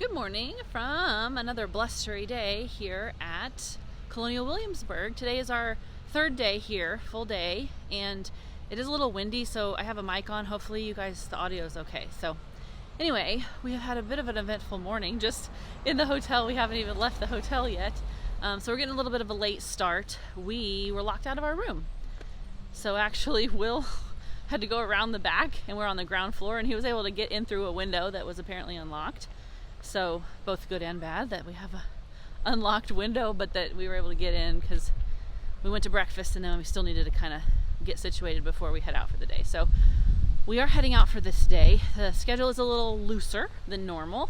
Good morning from another blustery day here at Colonial Williamsburg. Today is our third day here, full day, and it is a little windy, so I have a mic on. Hopefully you guys, the audio is okay. So anyway, we have had a bit of an eventful morning just in the hotel. We haven't even left the hotel yet. So we're getting a little bit of a late start. We were locked out of our room. So actually Will had to go around the back, and we're on the ground floor, and he was able to get in through a window that was apparently unlocked. So both good and bad that we have a unlocked window, but that we were able to get in because we went to breakfast and then we still needed to kind of get situated before we head out for the day. So we are heading out for this day. The schedule is a little looser than normal.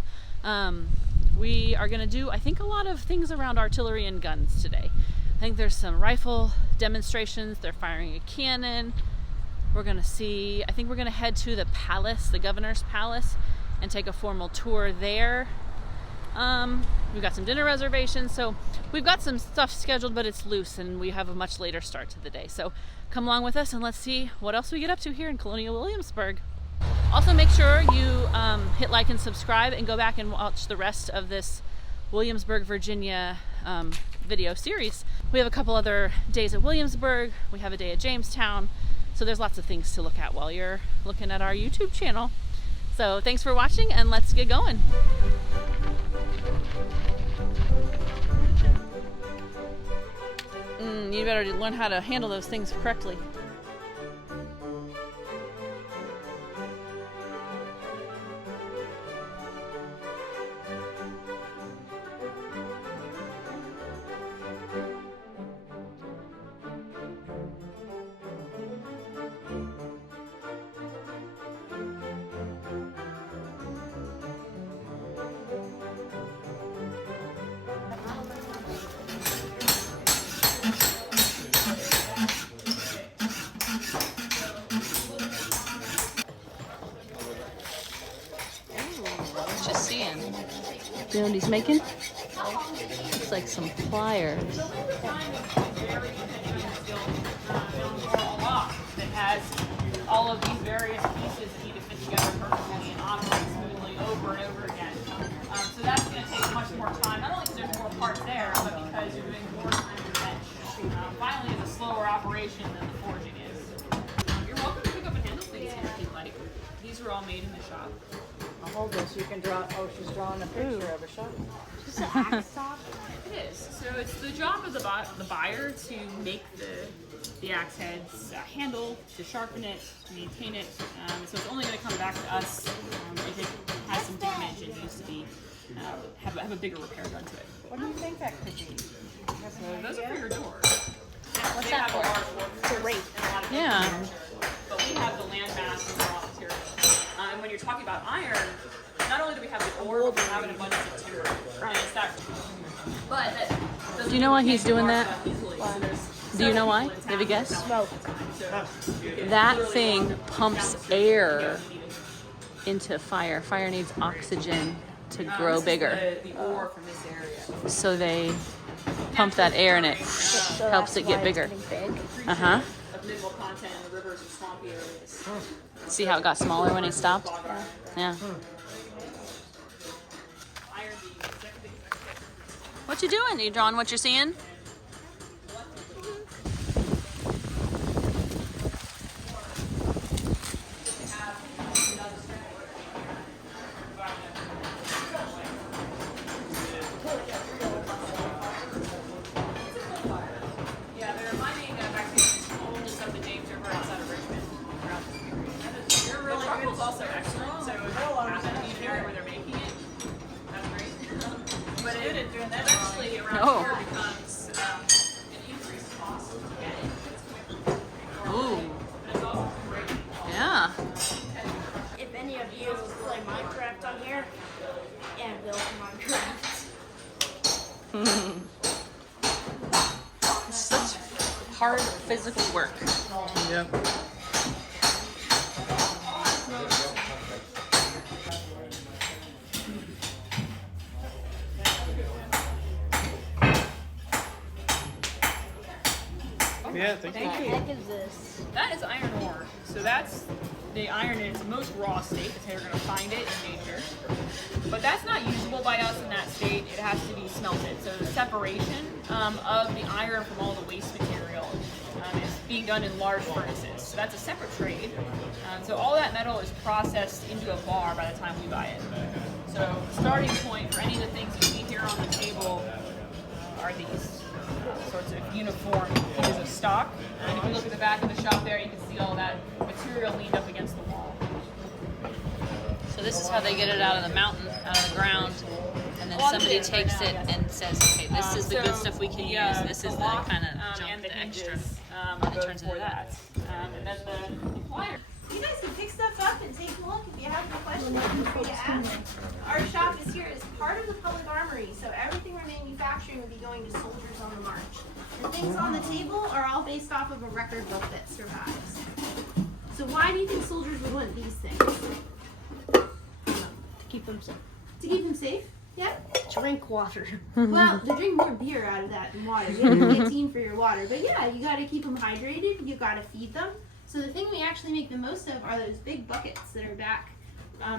We are going to do, I think, a lot of things around artillery and guns today. I think there's some rifle demonstrations. They're firing a cannon. We're going to see, I think we're going to head to the palace, the governor's palace, and take a formal tour there. We've got some dinner reservations, so we've got some stuff scheduled, but it's loose and we have a much later start to the day. So come along with us and let's see what else we get up to here in Colonial Williamsburg. Also make sure you hit like and subscribe and go back and watch the rest of this Williamsburg, Virginia video series. We have a couple other days at Williamsburg. We have a day at Jamestown. So there's lots of things to look at while you're looking at our YouTube channel. So thanks for watching and let's get going. You better learn how to handle those things correctly. Just seeing. You know what he's making? Looks like some pliers. That has all of these various pieces that need to fit together perfectly and operate smoothly over and over again. So that's going to take much more time, not only because there's more parts there, but because you're doing more time to bench. Finally, it's a slower operation than the forging is. You're welcome to pick up and handle things here if you'd like. These were all made in the shop. I'll hold this. You can draw. Oh, she's drawing a picture of a shop. Just an axe saw? It is. So it's the job of the buyer to make the axe head's handle, to sharpen it, to maintain it. So it's only going to come back to us if it has some damage and needs to be have a bigger repair done to it. What do you think that could be? So those are for your doors. What's They that have a for? large work It's a rate. and a lot of Yeah. different features. But we have the land mass and the raw material. And when you're talking about iron, not only do we have the ore, but we have an abundance of timber. And it's that. But that Do you know why he's doing that? Do you know why? Do you have a guess? Smoke. That thing pumps air into fire. Fire needs oxygen to grow bigger. The ore from this area. So they pump that air and it helps it get bigger. Uh-huh. Of mineral content in the rivers and swampy areas. See how it got smaller when he stopped? Yeah. What you doing? You drawing what you're seeing? Yeah, they're mining back just up the James River outside of Richmond. The charcoal's also excellent, so if you happen to be in an area where they're making it, that's great. But it eventually around here becomes an increased cost to get it. Ooh. But it's also great. Yeah. If any of you play Minecraft on here, and build Minecraft. It's such hard physical work. Yep. Yeah, thank you. What the heck is this? That is iron ore. So that's the iron in its most raw state. That's how you're going to find it in nature. But that's not usable by it has to be smelted. So the separation of the iron from all the waste material is being done in large furnaces. So that's a separate trade. So all that metal is processed into a bar by the time we buy it. So the starting point for any of the things you see here on the table are these sorts of uniform pieces of stock. And if you look at the back of the shop there, you can see all that material leaned up against the wall. So this is how they get it out of the mountain, out of the ground, and then somebody takes it and says, okay, this is the good stuff we can use, this is the kind of junk, the extra, and it turns into that. And then the pliers. You guys can pick stuff up and take a look if you have any questions. Feel free to ask. Our shop is here as part of the public armory, so everything we're manufacturing will be going to soldiers on the march. The things on the table are all based off of a record book that survives. So why do you think soldiers would want these things? To keep them safe. To keep them safe? Yeah? Drink water. Well, to drink more beer out of that than water. You have a canteen for your water. But yeah, you gotta keep them hydrated, you gotta feed them. So the thing we actually make the most of are those big buckets that are back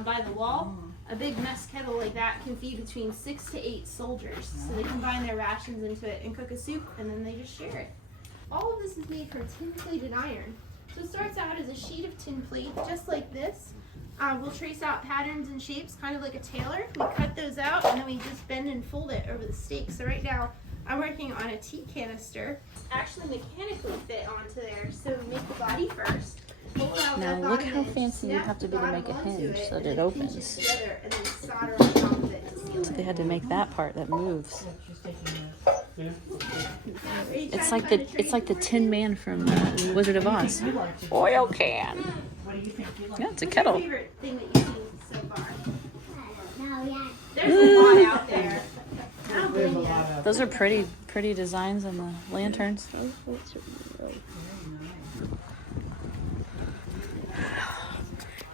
by the wall. A big mess kettle like that can feed between 6 to 8 soldiers. So they combine their rations into it and cook a soup, and then they just share it. All of this is made from tin-plated iron. So it starts out as a sheet of tin plate, just like this. We'll trace out patterns and shapes, kind of like a tailor. We cut those out, and then we just bend and fold it over the stake. So right now, I'm working on a tea canister. Actually mechanically fit onto there. So we make the body first. Pull out Now that look bottom how edge, fancy you snap have to the be to make bottom a onto hinge it, so and that it then pinch opens. together, and then solder on top of it to seal So it. they had to make that part that moves. Are you It's trying like to the find a it's like the training Tin Man from Wizard of Oz. Oil can. Yeah, it's a What's kettle. your favorite thing that you've seen so far? There's a lot out there. I don't blame you. Those are pretty designs on the lanterns.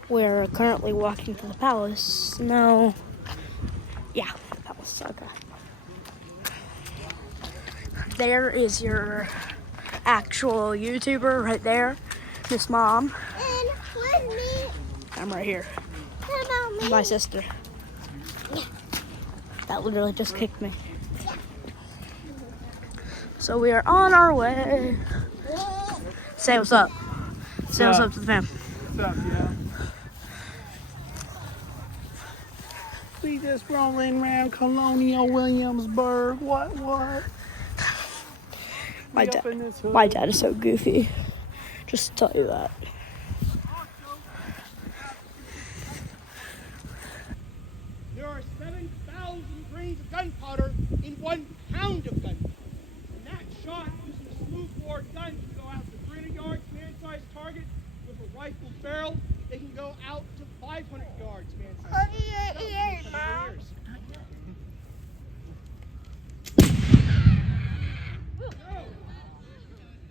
We're currently walking to the palace. No. Yeah, the palace. Okay. There is your actual YouTuber right there, Miss Mom. And with me, I'm right here. what about me? My sister. That literally just kicked me. So we are on our way. Say what's up. Say what's up to the fam. What's up, yeah? We just rolling around Colonial Williamsburg. What? My We up in this hood. dad is so goofy. Just to tell you that. There are 7,000 grains of gunpowder in 1 pound of gunpowder. And that shot using a smoothbore gun can go out to 300 yards, man-sized target. With a rifled barrel, they can go out to 500 yards, man-sized target.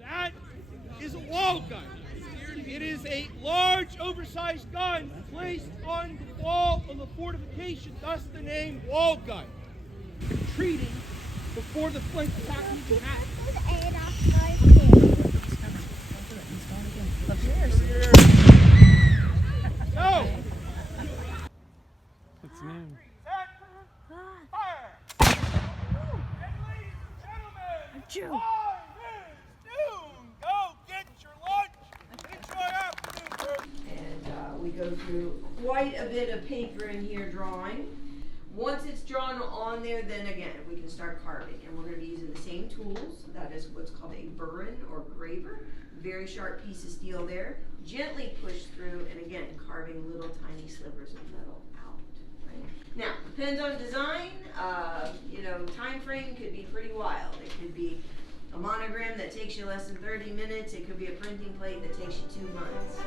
That is a wall gun. It is a large, oversized gun placed on the wall of the fortification, thus the name wall gun. Retreating before the flint attack even happened. So, It's new. set, fire! And ladies and gentlemen, time is noon. Go get your lunch. Enjoy afternoon. And we go through quite a bit of paper in here drawing. Once it's drawn on there, then again, we can start carving. And we're going to be using the same tools. That is what's called a burin or graver. Very sharp piece of steel there. Gently push through, and again, carving little tiny slivers of metal out. Right? Now, depends on design. Time frame could be pretty wild. It could be a monogram that takes you less than 30 minutes. It could be a printing plate that takes you 2 months.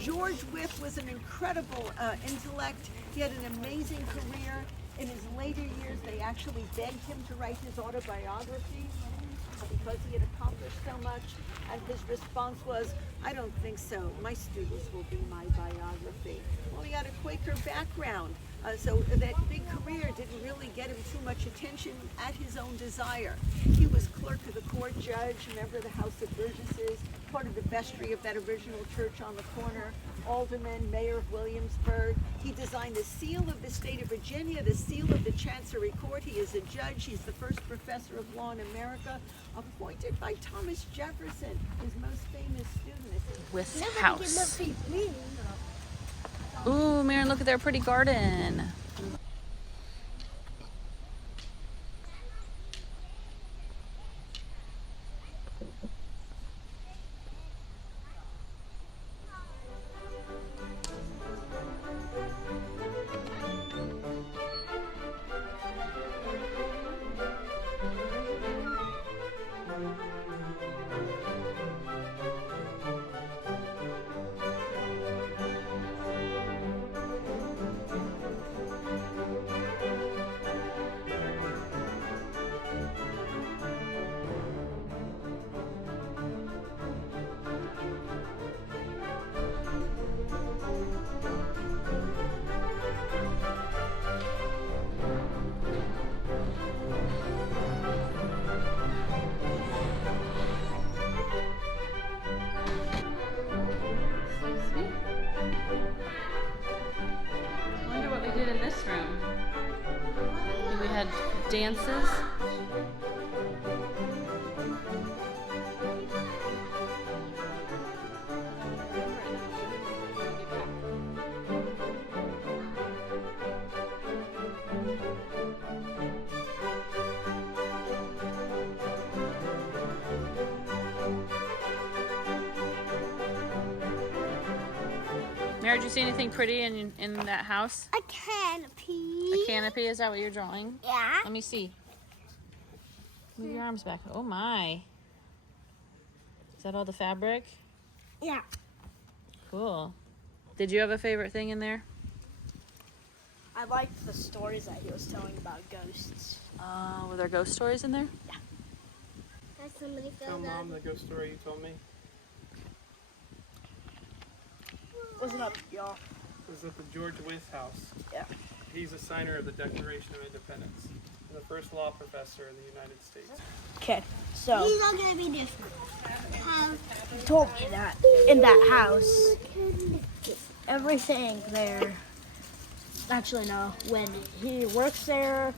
George Wythe was an incredible intellect. He had an amazing career. In his later years, they actually begged him to write his autobiography. because he had accomplished so much, and his response was, I don't think so. My students will be my biography. Well, he had a Quaker background, so that big career didn't really get him too much attention at his own desire. He was clerk of the court, judge, member of the House of Burgesses, part of the vestry of that original church on the corner, alderman, mayor of Williamsburg. He designed the seal of the state of Virginia, the seal of the Chancery Court. He is a judge. He's the first professor of law in America, appointed by Thomas Jefferson, his most famous student. With house. Ooh, Maren, look at their pretty garden. Had dances. Mary, did you see anything pretty in that house? A canopy. A canopy? Is that what you're drawing? Yeah. Let me see. Move your arms back. Oh my. Is that all the fabric? Yeah. Cool. Did you have a favorite thing in there? I liked the stories that he was telling about ghosts. Were there ghost stories in there? Yeah. Has somebody Tell filled Mom the ghost story you told me. Listen up, y'all. It was at the George Wythe house. Yeah. He's a signer of the Declaration of Independence. The first law professor in the United States. Okay, so These are gonna be different. he told me that in that house, everything there. Actually, no. When he works there,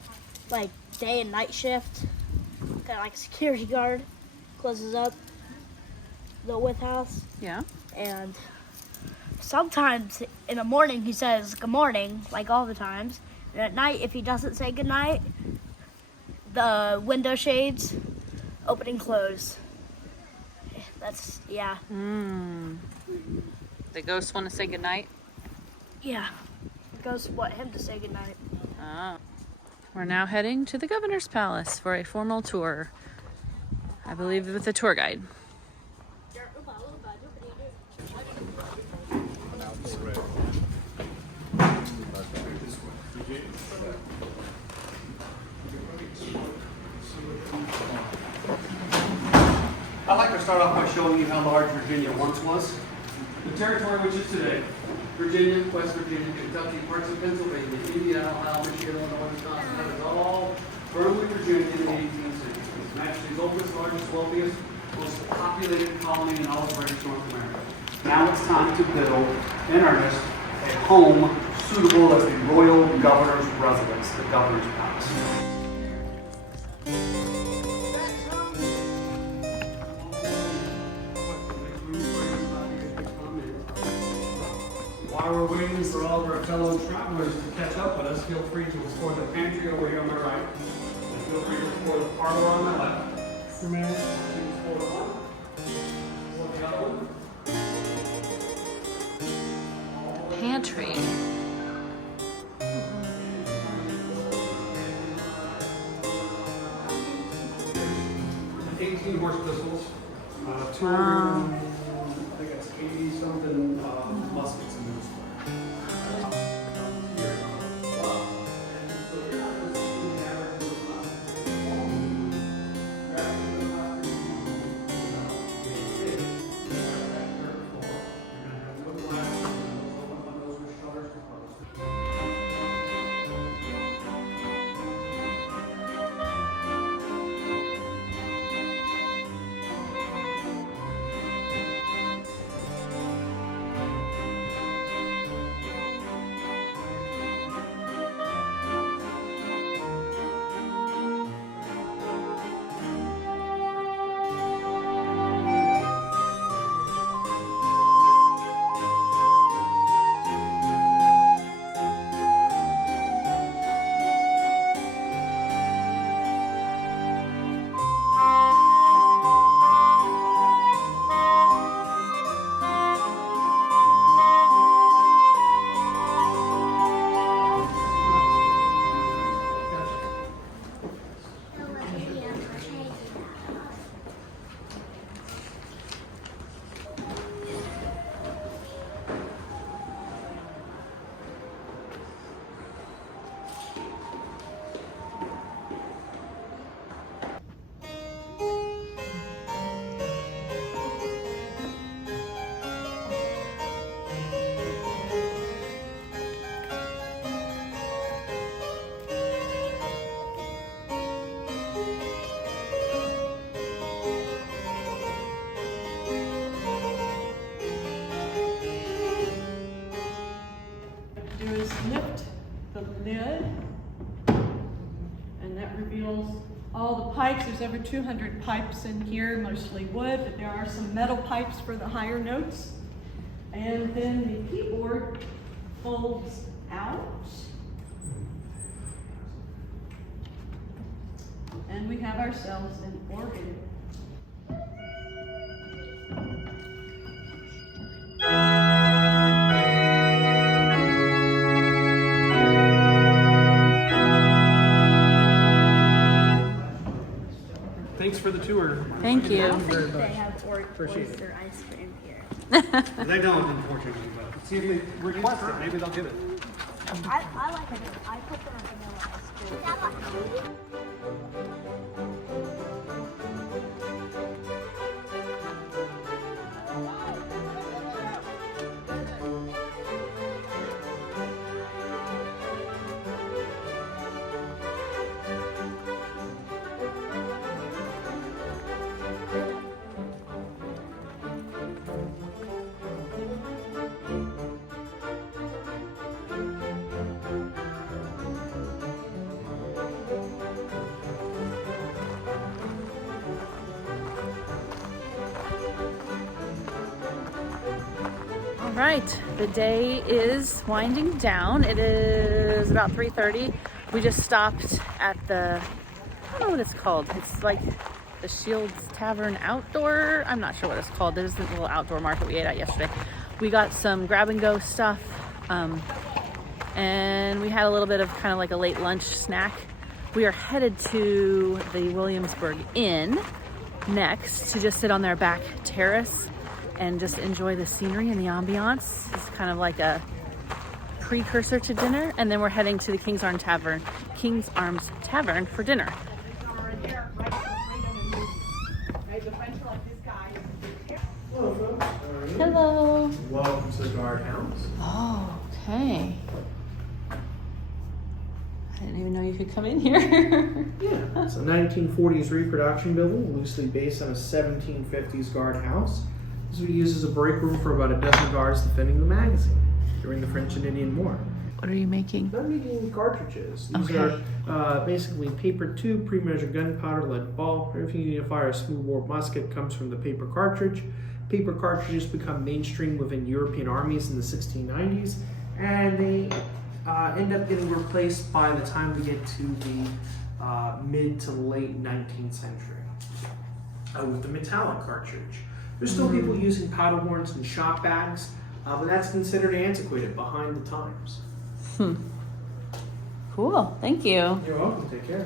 like day and night shift, kind of like security guard, closes up the Wythe house, Yeah. and sometimes in the morning he says good morning, like all the times. And at night, if he doesn't say good night, the window shades open and close. That's, yeah. The ghosts want to say goodnight? Yeah. Ghosts want him to say good night. Oh. We're now heading to the governor's palace for a formal tour. I believe with a tour guide. I'd like to start off by showing you how large Virginia once was. The territory which is today, Virginia, West Virginia, Kentucky, parts of Pennsylvania, Indiana, Ohio, Michigan, Illinois, Wisconsin, that is all firmly Virginia in the 18th century. It's Majesty's oldest, largest, wealthiest, most populated colony in all of British North America. Now it's time to build, in earnest, a home suitable as the royal governor's residence, the governor's palace. While we're waiting for all of our fellow travelers to catch up with us, feel free to explore the pantry over here on my right. And feel free to explore the parlor on my left. Explore the one. Explore the other one. Pantry. 18 horse pistols, 200, I think it's 80 something muskets in this. the lid, and that reveals all the pipes. There's over 200 pipes in here, mostly wood, but there are some metal pipes for the higher notes. And then the keyboard folds out. And we have ourselves an organ. Thanks for the tour. Thank you. I don't think they have Appreciate oyster ice cream here. They don't, unfortunately, but see if they request it, maybe they'll give it. I like it. I prefer vanilla ice cream. All right, the day is winding down. It is about 3:30. We just stopped at the, I don't know what it's called. It's like the Shields Tavern outdoor. I'm not sure what it's called. There's a little outdoor market we ate at yesterday. We got some grab and go stuff. And we had a little bit of kind of like a late lunch snack. We are headed to the Williamsburg Inn next to just sit on their back terrace and just enjoy the scenery and the ambiance. It's kind of like a precursor to dinner. And then we're heading to the King's Arms Tavern for dinner. Hello. Welcome to the guardhouse. Oh, okay. I didn't even know you could come in here. Yeah, it's a 1940s reproduction building, loosely based on a 1750s guardhouse. This was used as a break room for about a dozen guards defending the magazine during the French and Indian War. What are you making? I'm making cartridges. These Okay. are basically paper tube, pre-measured gunpowder, lead ball. Everything you need to fire a smoothbore musket comes from the paper cartridge. Paper cartridges become mainstream within European armies in the 1690s, and they end up getting replaced by the time we get to the mid to late 19th century with the metallic cartridge. There's still people using powder horns and shot bags, but that's considered antiquated, behind the times. Cool, thank you. You're welcome, take care.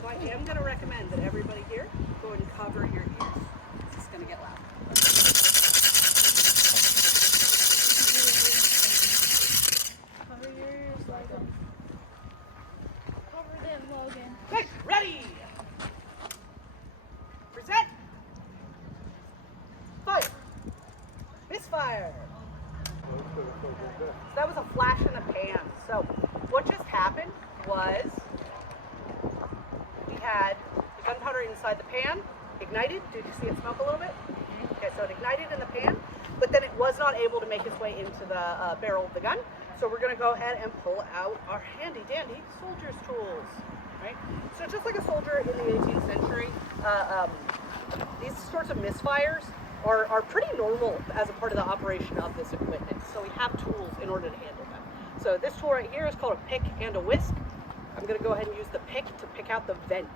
So I am going to recommend that everybody here go and cover your ears. This is going to get loud. Cover your ears, Logan. Cover them, Logan. Okay, ready? Present. Fire. Misfire. That was a flash in the pan. So what just happened was we had the gunpowder inside the pan, ignited. Did you see it smoke a little bit? Okay, so it ignited in the pan, but then it was not able to make its way into the barrel of the gun. So we're going to go ahead and pull out our handy dandy soldier's tools. Right? So just like a soldier in the 18th century, these sorts of misfires are pretty normal as a part of the operation of this equipment. So we have tools in order to handle them. So this tool right here is called a pick and a whisk. I'm going to go ahead and use the pick to pick out the vent,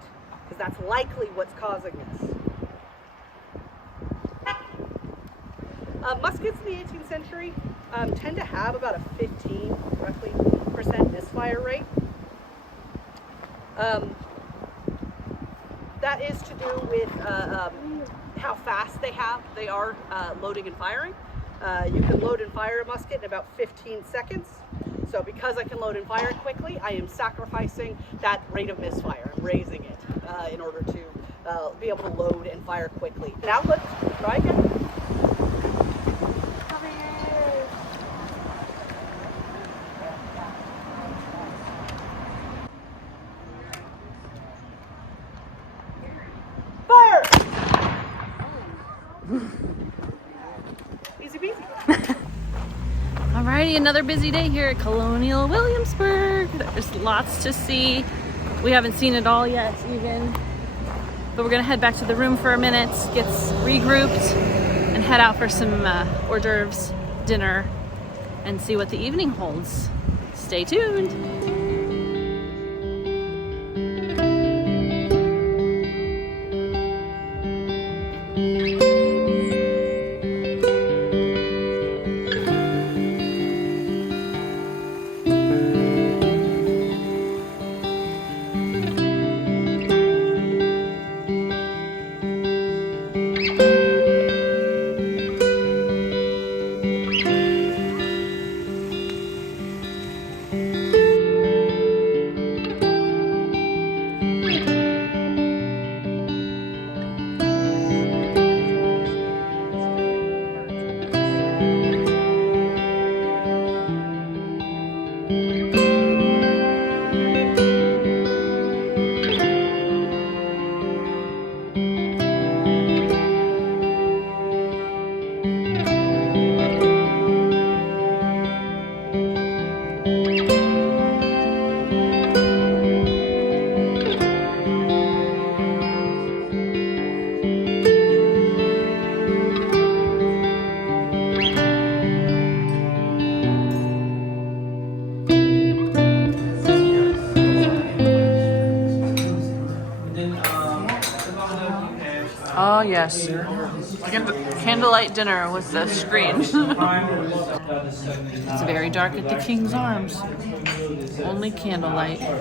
because that's likely what's causing this. Muskets in the 18th century tend to have about a 15, roughly, % misfire rate. That is to do with how fast they are loading and firing. You can load and fire a musket in about 15 seconds. So because I can load and fire it quickly, I am sacrificing that rate of misfire. I'm raising it in order to be able to load and fire quickly. Now let's try again. Fire! Easy peasy. Alrighty, another busy day here at Colonial Williamsburg. There's lots to see. We haven't seen it all yet even. But we're gonna head back to the room for a minute, get regrouped, and head out for some hors d'oeuvres, dinner, and see what the evening holds. Stay tuned. Oh yes, candlelight dinner with the screen. It's very dark at the King's Arms. Only candlelight. Here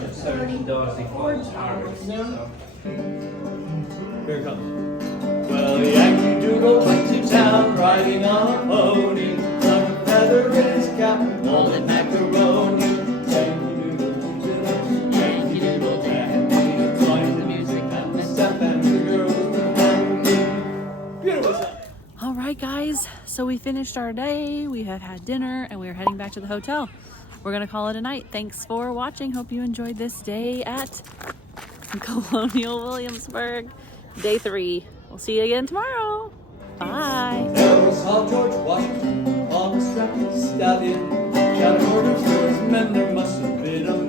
it comes. Well, Yankee Doodle went to town riding on a pony, like a feather in his cap, wanted macaroni. Yankee Doodle, Yankee Doodle, Yankee joined the music and the step and the girls. All right, guys. So we finished our day. We have had dinner, and we are heading back to the hotel. We're gonna call it a night. Thanks for watching. Hope you enjoyed this day at Colonial Williamsburg, day 3. We'll see you again tomorrow. Bye. Never saw George Washington on the strapping stallion, shouting orders to his men. There must have been a